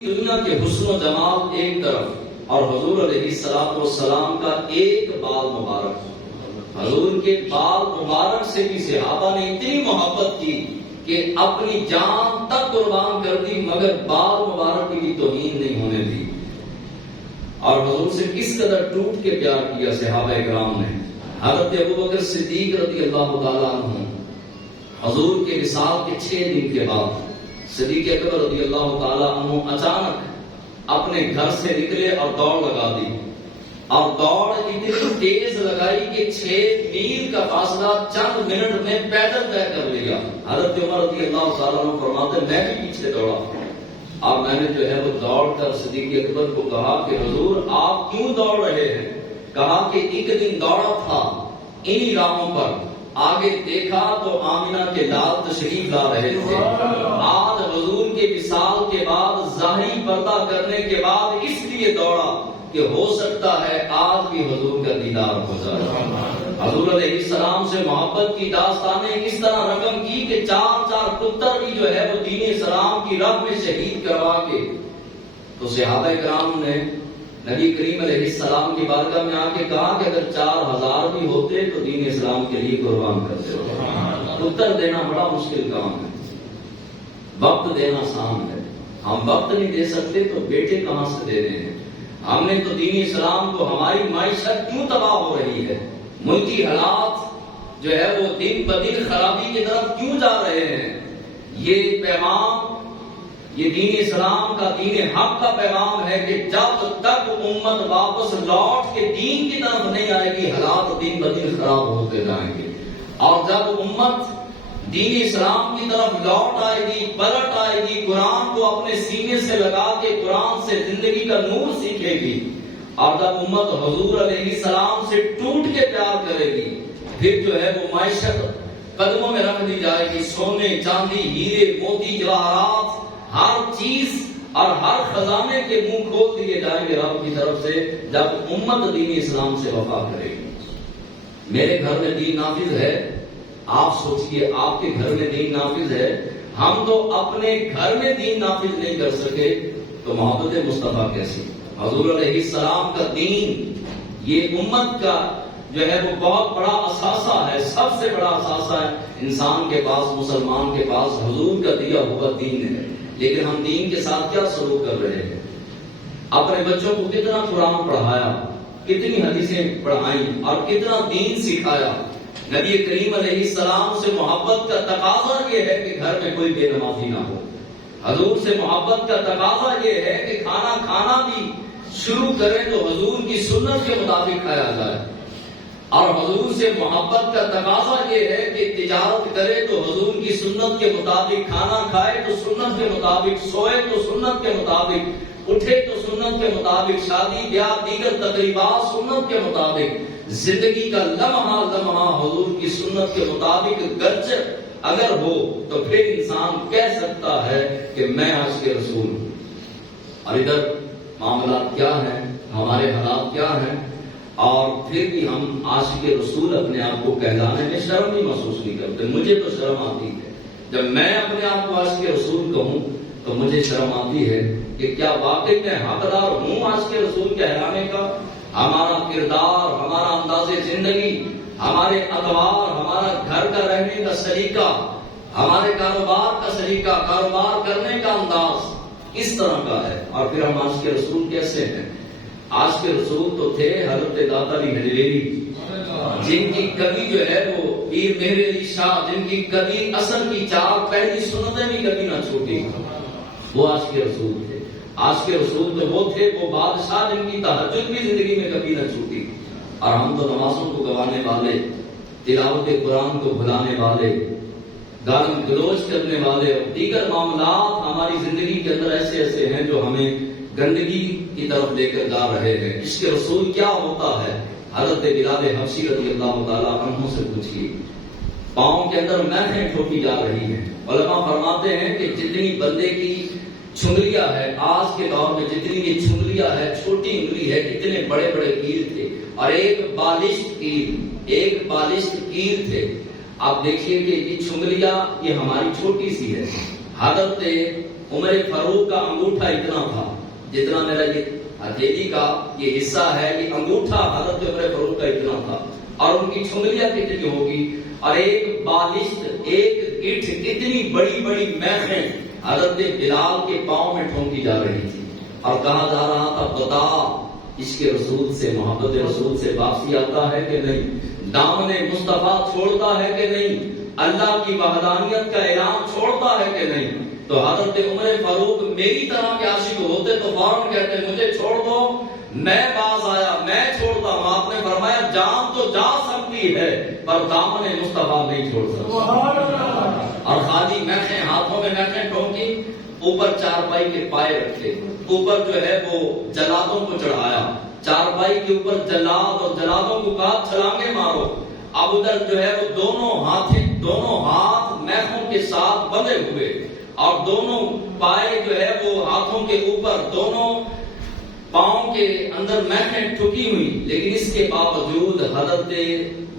دنیا کے حسن و جمال ایک طرف اور حضور علیہ الصلوۃ والسلام کا ایک بال مبارک، حضور کے بال مبارک سے بھی صحابہ نے اتنی محبت کی کہ اپنی جان تک قربان کر دی، مگر بال مبارک کی بھی توہین نہیں ہونے دی۔ اور حضور سے کس قدر ٹوٹ کے پیار کیا صحابہ کرام نے۔ حضرت ابوبکر صدیق رضی اللہ تعالیٰ عنہ حضور کے وصال کے 6 دن کے بعد صدیق اکبر رضی اللہ تعالیٰ عنہ اچانک اپنے گھر سے نکلے اور دوڑ لگا دی، اور دوڑ اتنی تیز لگائی کہ 6 میل کا فاصلہ چند منٹ میں پیدل طے کر لیا۔ حضرت عمر رضی اللہ تعالیٰ عنہ فرماتے میں بھی پیچھے دوڑا، اور میں نے جو ہے وہ دوڑ کر صدیق اکبر کو کہا کہ حضور آپ کیوں دوڑ رہے ہیں؟ کہا کہ ایک دن دوڑا تھا انہی راہوں پر، آگے دیکھا تو آمینہ کے لال تشریف لا رہے تھے۔ آج حضور کے وصال کے بعد ظاہری پردہ کرنے کے بعد اس لیے دوڑا کہ ہو سکتا ہے آج بھی حضور کا دیدار ہو جائے۔ حضور علیہ السلام سے محبت کی داستانیں اس طرح رقم کی کہ 4 پتر بھی جو ہے وہ دین اسلام کی راہ میں شہید کروا کے، تو صحابہ کرام نے نبی کریم علیہ السلام کی بارگاہ میں آ کے کہا کہ اگر 4000 بھی ہوتے تو دین اسلام کے لیے قربان کرتے ہو۔ پتر دینا بڑا مشکل کام ہے، وقت دینا آسان ہے۔ ہم وقت نہیں دے سکتے تو بیٹے کہاں سے دے رہے ہیں؟ ہم نے تو دین اسلام کو، ہماری معیشت کیوں تباہ ہو رہی ہے، ملکی حالات جو ہے وہ دن بدن خرابی کی طرف کیوں جا رہے ہیں؟ یہ پیغام، یہ دین اسلام کا، دین حق کا پیغام ہے کہ جب تک امت واپس لوٹ کے دین کی طرف نہیں آئے گی، حالات دن بدن خراب ہوتے جائیں گے۔ اور جب امت دین اسلام کی طرف لوٹ آئے گی، پلٹ آئے گی، قرآن کو اپنے سینے سے لگا کے قرآن سے زندگی کا نور سیکھے گی، اور جب امت حضور علیہ السلام سے ٹوٹ کے پیار کرے گی، پھر جو ہے وہ معیشت قدموں میں رکھ دی جائے گی۔ سونے، چاندی، ہیرے، موتی، جواہرات، ہر چیز اور ہر خزانے کے منہ کھول دیے جائیں گے رب کی طرف سے، جب امت دین اسلام سے وفا کرے گی۔ میرے گھر میں دین نافذ ہے، آپ سوچئے آپ کے گھر میں دین نافذ ہے، ہم تو اپنے گھر میں دین نافذ نہیں کر سکے تو محبت مصطفیٰ کیسی؟ حضور علیہ السلام کا دین یہ امت کا جو ہے وہ بہت بڑا اثاثہ ہے، سب سے بڑا اثاثہ ہے انسان کے پاس، مسلمان کے پاس حضور کا دیا ہوا دین ہے۔ لیکن ہم دین کے ساتھ کیا سلوک کر رہے ہیں؟ اپنے بچوں کو کتنا قرآن پڑھایا، کتنی حدیثیں پڑھائیں اور کتنا دین سکھایا؟ نبی کریم علیہ السلام سے محبت کا تقاضا یہ ہے کہ گھر میں کوئی بے نمازی نہ ہو۔ حضور سے محبت کا تقاضا یہ ہے کہ کھانا بھی شروع کریں تو حضور کی سنت کے مطابق کھایا جائے، اور حضور سے محبت کا تقاضا یہ ہے کہ تجارت کرے تو حضور کی سنت کے مطابق کھانا کھائے تو سنت کے مطابق، سوئے تو سنت کے مطابق، اٹھے تو سنت کے مطابق، شادی بیاہ دیگر تقریبات سنت کے مطابق، زندگی کا لمحہ لمحہ حضور کی سنت کے مطابق گرچ اگر ہو تو پھر انسان کہہ سکتا ہے کہ میں عاشق رسول ہوں۔ اور ادھر معاملات کیا ہیں، ہمارے حالات کیا ہیں، اور پھر بھی ہم عاشق رسول اپنے آپ کو کہلانے میں شرم بھی محسوس نہیں کرتے۔ مجھے تو شرم آتی ہے جب میں اپنے آپ کو عاشق رسول کہوں، تو مجھے شرم آتی ہے کہ کیا واقعی میں حقدار ہوں عاشق رسول کہلانے کا؟ ہمارا کردار، ہمارا انداز زندگی، ہمارے اطوار، ہمارا گھر کا رہنے کا سلیقہ، ہمارے کاروبار کا سلیقہ، کاروبار کرنے کا انداز اس طرح کا ہے، اور پھر ہم عاشق رسول کیسے ہیں؟ عاشق رسول تو تھے حضرت داتا علی حجویری، جن کی کبھی جو ہے وہ پیر مہر علی شاہ، جن کی کبھی اصل کی 4 پہلی سنتیں بھی کبھی نہ چھوٹی، وہ عاشق رسول تھے۔ عاشق رسول تو وہ تھے، وہ بادشاہ جن کی تہجد بھی زندگی میں کبھی نہ چھوٹی۔ اور ہم تو نمازوں کو گوانے والے، تلاوت قرآن کو بھلانے والے، گالی گلوچ کرنے والے اور دیگر معاملات ہماری زندگی کے اندر ایسے ایسے ہیں جو ہمیں گندگی کی طرف لے کر جا رہے ہیں۔ عشق رسول کیا ہوتا ہے؟ حضرت بلال حبشی رضی اللہ تعالیٰ عنہ سے پوچھیے، پاؤں کے اندر میخیں ٹھوکی جا رہی ہیں۔ علماء فرماتے ہیں کہ جتنی بندے کی چھنگلیاں ہے آج کے دور میں، جتنی یہ چھنگلیاں ہے، چھوٹی انگلی ہے، کتنے بڑے بڑے کیل تھے، اور ایک بالشت کیل تھے۔ آپ دیکھیے کہ یہ چھنگلیاں یہ ہماری چھوٹی سی ہے، حضرت عمر فاروق کا انگوٹھا اتنا تھا جتنا میرا یہ ہتھیلی کا یہ حصہ ہے، یہ انگوٹھا حضرت عمر فاروق کا اتنا تھا، اور ان کی چھنگلیاں کتنی ہوگی، اور ایک بالشت ایک گٹھ اتنی بڑی بڑی میخیں حضرت بلال کے پاؤں میں ٹھونکی جا رہی تھی، اور کہا جا رہا تھا بتا عشق رسول سے، محبت رسول سے واپسی آتا ہے کہ نہیں، دامن مصطفیٰ چھوڑتا ہے کہ نہیں، اللہ کی وحدانیت کا اعلان چھوڑتا ہے کہ نہیں۔ تو حضرت عمر فاروق میری طرح کے عاشق ہوتے تو فوراً کہتے مجھے چھوڑ دو، میں باز آیا، میں چھوڑتا ہوں۔ آپ نے فرمایا جان تو جا سکتی ہے پر دامن مصطفیٰ نہیں چھوڑ سکتا، اور خالی میخیں ہاتھوں میں میخیں ٹھونکی، اوپر چارپائی کے پائے رکھے، اوپر جو ہے وہ جلادوں کو چڑھایا، چارپائی کے اوپر جلاد اور جلادوں کو کہا چھلانگے مارو۔ اب ادھر جو ہے وہ دونوں ہاتھ میخوں کے ساتھ بندھے ہوئے، اور دونوں پائے جو ہے وہ ہاتھوں کے اوپر، دونوں پاؤں کے اندر میخیں ٹھکی ہوئی، لیکن اس کے باوجود حضرت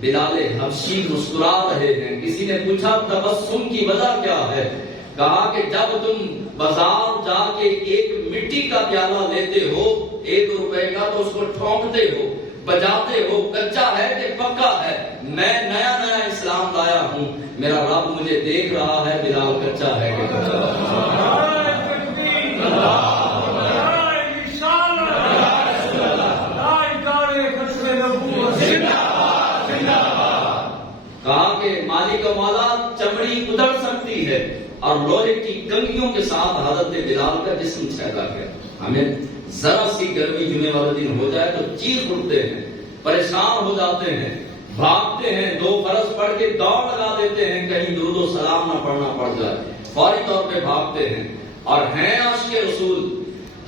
بلال حبشی مسکرا رہے ہیں۔ کسی نے پوچھا تبسم کی وجہ کیا ہے؟ کہا کہ جب تم بازار جا کے ایک مٹی کا پیالہ لیتے ہو 1 روپے کا تو اس کو ٹھونکتے ہو، بجاتے ہو، کچا ہے کہ پکا ہے، میں نیا نیا اسلام لایا ہوں، میرا رب مجھے دیکھ رہا ہے بلال کچا ہے کہ کہا کہ مالک و مولا چمڑی ادھڑ سکتی ہے، اور لوہے کی کنگھیوں کے ساتھ حضرت بلال کا جسم چھیدا گیا۔ ہمیں ذرا سی گرمی جمعے والے دن ہو جائے تو چیخ اٹھتے ہیں، پریشان ہو جاتے ہیں، بھاگتے ہیں، 2 فرض پڑھ کے دوڑ لگا دیتے ہیں، کہیں درود و سلام نہ پڑھنا پڑ جائے، فوری طور پہ بھاگتے ہیں۔ اور ہیں عاشق رسول،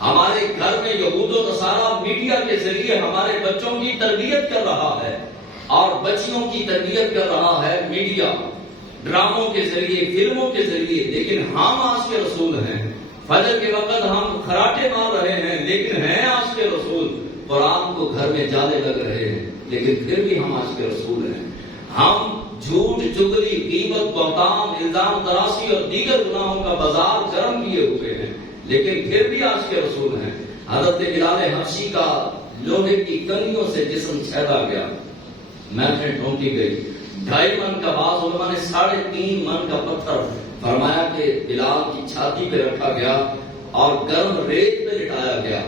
ہمارے گھر میں یہود و نصارہ میڈیا کے ذریعے ہمارے بچوں کی تربیت کر رہا ہے، اور بچیوں کی تربیت کر رہا ہے میڈیا، ڈراموں کے ذریعے، فلموں کے ذریعے، لیکن ہم عاشق رسول ہیں۔ فجر کے وقت ہم خراٹے مار رہے ہیں لیکن ہیں عاشق رسول، قرآن کو گھر میں جالے لگ رہے ہیں لیکن پھر بھی ہم عاشق رسول ہیں۔ ہم جھوٹ، چغلی، غیبت، بہتان، الزام تراشی اور دیگر گناہوں کا بازار گرم کیے ہوئے ہیں لیکن پھر بھی عاشق رسول ہیں۔ حضرت بلال حبشی کا لوہے کی کنگھیوں سے جسم چھیدا گیا، میخیں ٹھونکی گئی، 2.5 من کا، بعض علماء نے 3.5 من کا پتھر فرمایا کہ بلال کی چھاتی پہ رکھا گیا اور گرم ریت پہ لٹایا گیا۔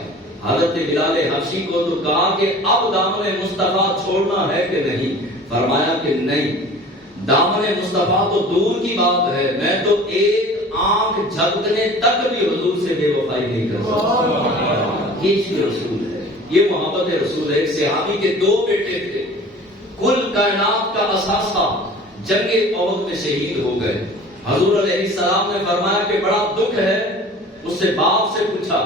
حضرت بلال حبشی کو تو کہا کہ اب دامن مصطفیٰ چھوڑنا ہے کہ نہیں؟ فرمایا کہ نہیں، دامن مصطفیٰ تو دور کی بات ہے، میں تو ایک آنکھ جھپکنے تک بھی حضور سے بے وفائی نہیں کر سکتا۔ یہ عشق رسول ہے، یہ محبت رسول ہے۔ ایک صحابی کے 2 بیٹے تھے، کل کائنات کا اثاثہ، جنگ احد میں شہید ہو گئے۔ حضور علیہ السلام نے فرمایا کہ بڑا دکھ ہے، اس سے باپ سے پوچھا،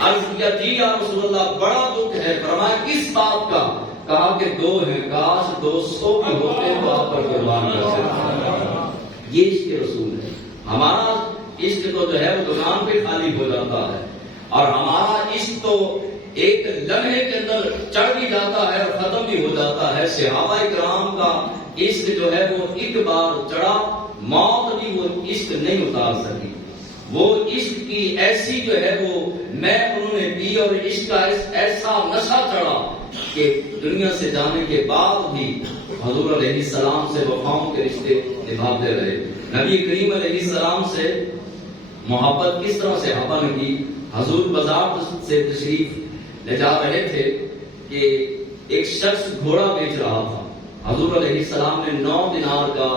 عرض کیا تھی یا رسول اللہ بڑا دکھ ہے؟ فرمایا کس بات کا؟ کہا کہ 2 ہیں، کاش 200 بھی ہوتے تو آپ پر قربان کرتے۔ یہ عشق رسول ہے۔ ہمارا عشق تو جو ہے وہ دکان پہ خالی ہو جاتا ہے، اور ہمارا عشق تو ایک لمحے کے اندر چڑھ بھی جاتا ہے اور ختم بھی ہو جاتا ہے۔ صحابہ کرام کا عشق جو ہے وہ ایک بار چڑھا، موت بھی وہ عشق نہیں اتار سکی۔ وہ عشق کی ایسی جو ہے وہ میں انہوں نے پی، اور عشق کا ایسا نشہ چڑھا کہ دنیا سے جانے کے بعد بھی حضور علیہ السلام سے وفاؤں کے رشتے نبھاتے رہے۔ نبی کریم علیہ السلام سے محبت کس طرح صحابہ نے کی؟ حضور بازار سے تشریف لے جا رہے تھے کہ ایک شخص گھوڑا بیچ رہا تھا۔ حضور علیہ السلام نے 9 دینار کا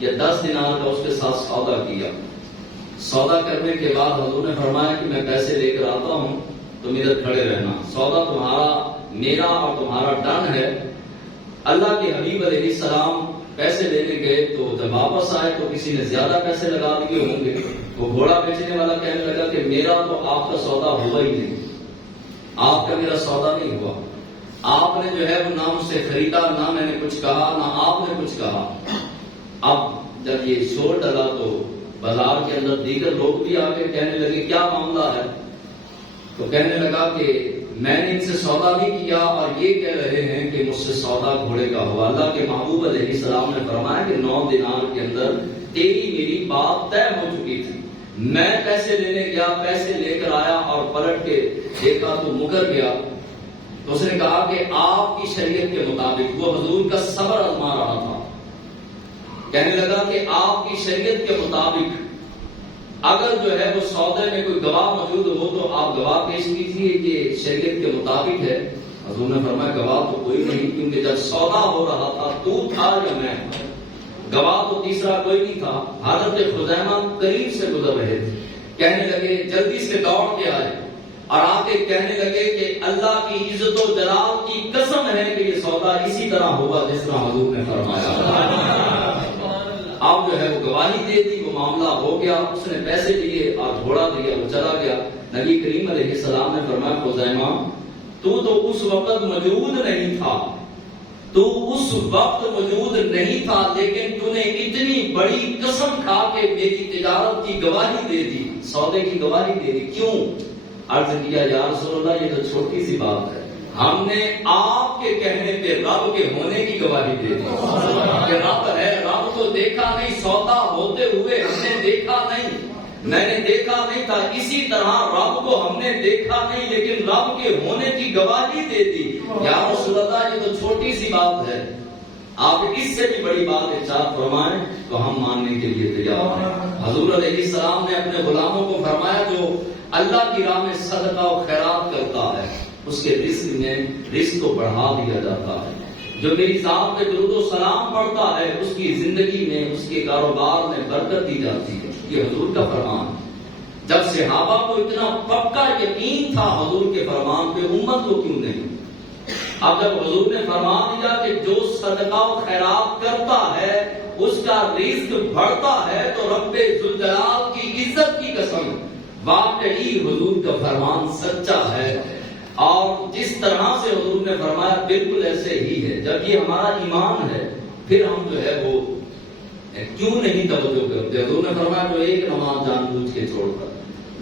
یا 10 دینار کا اس کے ساتھ سودا کیا۔ سودا کرنے کے بعد حضور نے فرمایا کہ میں پیسے لے کر آتا ہوں، تم ادھر کھڑے رہنا، سودا تمہارا، میرا اور تمہارا ڈن ہے۔ اللہ کے حبیب علیہ السلام پیسے لینے گئے تو جب واپس آئے تو کسی نے زیادہ پیسے لگا دیے ہوں گے۔ وہ گھوڑا بیچنے والا کہنے لگا کہ میرا تو آپ کا سودا ہوا ہی نہیں، آپ کا میرا سودا نہیں ہوا، آپ نے جو ہے وہ نہ مجھ سے خریدا، نہ میں نے کچھ کہا، نہ آپ نے کچھ کہا۔ اب جب یہ شور ڈلا تو بازار کے اندر دیگر لوگ بھی آگے کہنے لگے کیا معاملہ ہے؟ تو کہنے لگا کہ میں نے ان سے سودا نہیں کیا اور یہ کہہ رہے ہیں کہ مجھ سے سودا گھوڑے کا ہوا۔ اللہ کے محبوب علیہ السلام نے فرمایا کہ 9 دینار کے اندر تیری میری بات طے ہو چکی تھی، میں پیسے لینے گیا، پیسے لے کر آیا اور پلٹ کے دیکھا تو مکر گیا، تو اس نے کہا کہ آپ کی شریعت کے مطابق، وہ حضور کا صبر آزما رہا تھا، کہنے لگا کہ آپ کی شریعت کے مطابق اگر جو ہے وہ سودے میں کوئی گواہ موجود ہو تو آپ گواہ پیش کیجیے کہ شریعت کے مطابق ہے۔ حضور نے فرمایا گواہ تو کوئی نہیں، کیونکہ جب سودا ہو رہا تھا تو تھا یا میں، گواہ تو تیسرا کوئی نہیں تھا۔ حضرت خزیمہ قریب سے گزر رہے تھے، کہنے لگے جلدی سے دوڑ کے آئے اور آ کے کہنے لگے کہ اللہ کی عزت و جلال کی قسم ہے کہ یہ سودا اسی طرح ہوگا جس طرح حضور نے فرمایا۔ اب جو ہے وہ گواہی دے دی، وہ معاملہ ہو گیا، اس نے پیسے لیے اور گھوڑا دیا، وہ چلا گیا۔ نبی کریم علیہ السلام نے فرمایا خزیمہ تو اس وقت موجود نہیں تھا، تو اس وقت موجود نہیں تھا، لیکن تو نے اتنی بڑی قسم کھا کے میری تجارت کی گواہی دے دی، سودے کی گواہی دے دی، کیوں؟ عرض کیا یا رسول اللہ یہ تو چھوٹی سی بات ہے، ہم نے آپ کے کہنے پہ رب کے ہونے کی گواہی دے دی کہ رب ہے، رب کو دیکھا نہیں، سودا ہوتے ہوئے ہم نے دیکھا نہیں، میں نے دیکھا نہیں تھا، اسی طرح رب کو ہم نے دیکھا نہیں لیکن رب کے ہونے کی گواہی دے دی۔ یا رسول اللہ یہ تو چھوٹی سی بات ہے، آپ اس سے بھی بڑی بات ارشاد فرمائیں تو ہم ماننے کے لیے تیار ہیں۔ حضور علیہ السلام نے اپنے غلاموں کو فرمایا جو اللہ کی راہ میں صدقہ و خیرات کرتا ہے اس کے رزق میں رزق کو بڑھا دیا جاتا ہے، جو میری ذات پہ درود و سلام پڑھتا ہے اس کی زندگی میں، اس کے کاروبار میں برکت دی جاتی ہے۔ یہ حضور کا فرمان، جب صحابہ کو اتنا پکا یقین تھا حضور کے فرمان پہ، امت کو کیوں نہیں؟ اب جب حضور نے فرمان دیا کہ جو صدقہ و خیرات کرتا ہے اس کا رزق بڑھتا ہے، تو رب ذوالجلال کی عزت کی قسم واقعی حضور کا فرمان سچا ہے، اور جس طرح سے حضور نے فرمایا بالکل ایسے ہی ہے۔ جب یہ ہمارا ایمان ہے پھر ہم جو ہے وہ کیوں نہیں توجہ کرتے؟ حضور نے فرمایا جو ایک نماز جان بوجھ کے چھوڑ کر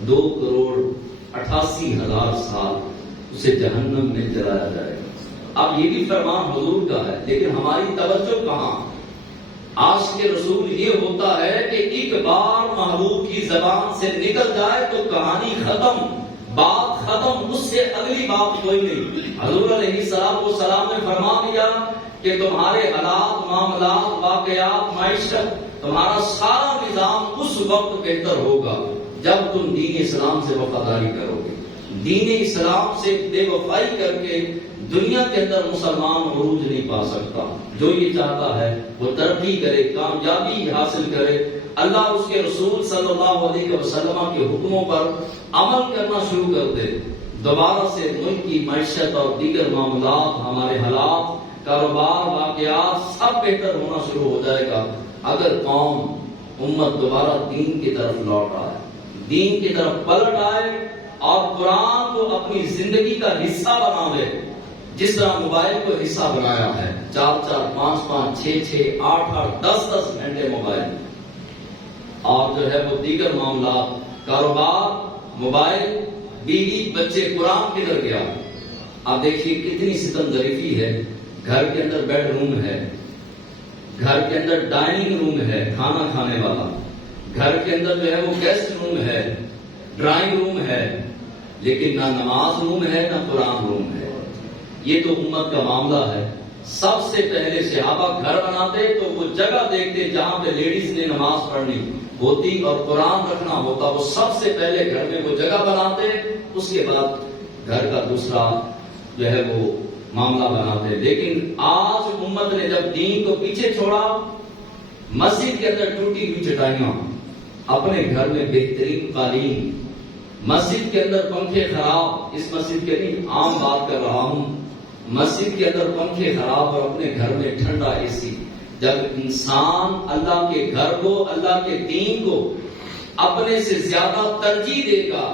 2,88,000 سال اسے جہنم میں جلایا جائے گا۔ اب یہ بھی فرمان حضور کا ہے، لیکن ہماری توجہ کہاں؟ عاشق رسول یہ ہوتا ہے کہ ایک بار محبوب کی زبان سے نکل جائے تو کہانی ختم، بات ختم، اس سے اگلی بات کوئی نہیں۔ حضور علیہ السلام نے فرمان دیا کہ تمہارے حالات، معاملات، واقعات، معیشت، تمہارا سارا نظام اس وقت بہتر ہوگا جب تم دین اسلام سے وفاداری کرو گے۔ دین اسلام سے بے وفائی کر کے دنیا کے اندر مسلمان عروج نہیں پا سکتا۔ جو یہ چاہتا ہے وہ ترقی کرے، کامیابی حاصل کرے، اللہ اس کے رسول صلی اللہ علیہ وسلم کے حکموں پر عمل کرنا شروع کر دے، دوبارہ سے ملک کی معیشت اور دیگر معاملات، ہمارے حالات، کاروبار، واقعات سب بہتر ہونا شروع ہو جائے گا اگر قوم، امت دوبارہ دین کی طرف لوٹ آئے، دین کی طرف پلٹ آئے اور قرآن کو اپنی زندگی کا حصہ بنا دے۔ جس طرح موبائل کو حصہ بنایا ہے، 4-4، 5-5، 6-6، 8-8، 10-10 گھنٹے موبائل، اور جو ہے وہ دیگر معاملات، کاروبار، موبائل، بیوی، بچے، قرآن کدھر گیا؟ آپ دیکھیے کتنی ستم ظریفی ہے۔ گھر کے اندر بیڈ روم ہے، گھر کے اندر ڈائننگ روم ہے کھانا کھانے والا، گھر کے اندر جو ہے وہ گیسٹ روم ہے، ڈرائنگ روم ہے، لیکن نہ نماز روم ہے نہ قرآن روم ہے۔ یہ تو امت کا معاملہ ہے۔ سب سے پہلے صحابہ گھر بناتے تو وہ جگہ دیکھتے جہاں پہ لیڈیز نے نماز پڑھنی ہوتی اور قرآن رکھنا ہوتا، وہ سب سے پہلے گھر میں وہ جگہ بناتے، اس کے بعد گھر کا دوسرا جو ہے وہ معاملہ بناتے۔ لیکن آج امت نے جب دین کو پیچھے چھوڑا، مسجد کے اندر ٹوٹی ہوئی چٹائیاں، اپنے گھر میں بہترین قالین، مسجد کے اندر پنکھے خراب، اس مسجد کے نہیں عام بات کر رہا ہوں، مسجد کے اندر پنکھے خراب اور اپنے گھر میں ٹھنڈا اے سی۔ جب انسان اللہ کے گھر کو، اللہ کے دین کو اپنے سے زیادہ ترجیح دے گا،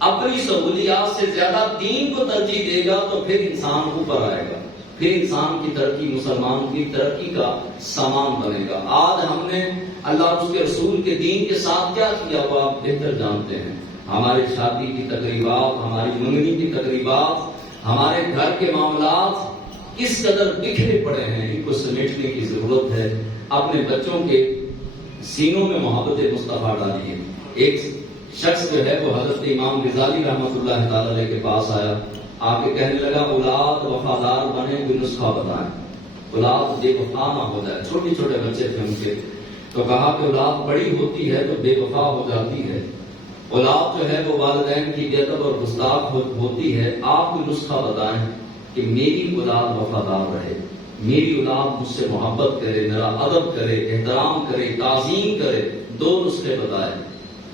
اپنی سہولیات سے زیادہ دین کو ترجیح دے گا، تو پھر انسان اوپر آئے گا، پھر انسان کی ترقی مسلمان کی ترقی کا سامان بنے گا۔ آج ہم نے اللہ اس کے رسول کے دین کے ساتھ کیا کیا وہ آپ بہتر جانتے ہیں۔ ہمارے شادی کی تقریبات، ہماری منگنی کی تقریبات، ہمارے گھر کے معاملات کس قدر بکھرے پڑے ہیں، ان کو سمیٹنے کی ضرورت ہے۔ اپنے بچوں کے سینوں میں محبت مصطفیٰ ڈالیے۔ ایک شخص جو ہے وہ حضرت امام غزالی رحمۃ اللہ تعالی علیہ کے پاس آیا، آ کے کہنے لگا اولاد وفادار بنے کوئی نسخہ بتائیں، اولاد بے وفا نہ ہو جائے۔ چھوٹے چھوٹے بچے تھے ان کے، تو کہا کہ اولاد بڑی ہوتی ہے تو بے وفا ہو جاتی ہے، اولاد جو ہے وہ والدین کی بے ادب اور گستاخ ہوتی ہے، آپ کوئی نسخہ بتائیں کہ میری اولاد وفادار رہے، میری اولاد مجھ سے محبت کرے، میرا ادب کرے، احترام کرے، تعظیم کرے۔ دو نسخے بتائے،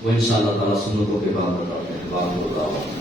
وہ انشاءاللہ تعالی سنتوں کے بعد بتاتے ہیں۔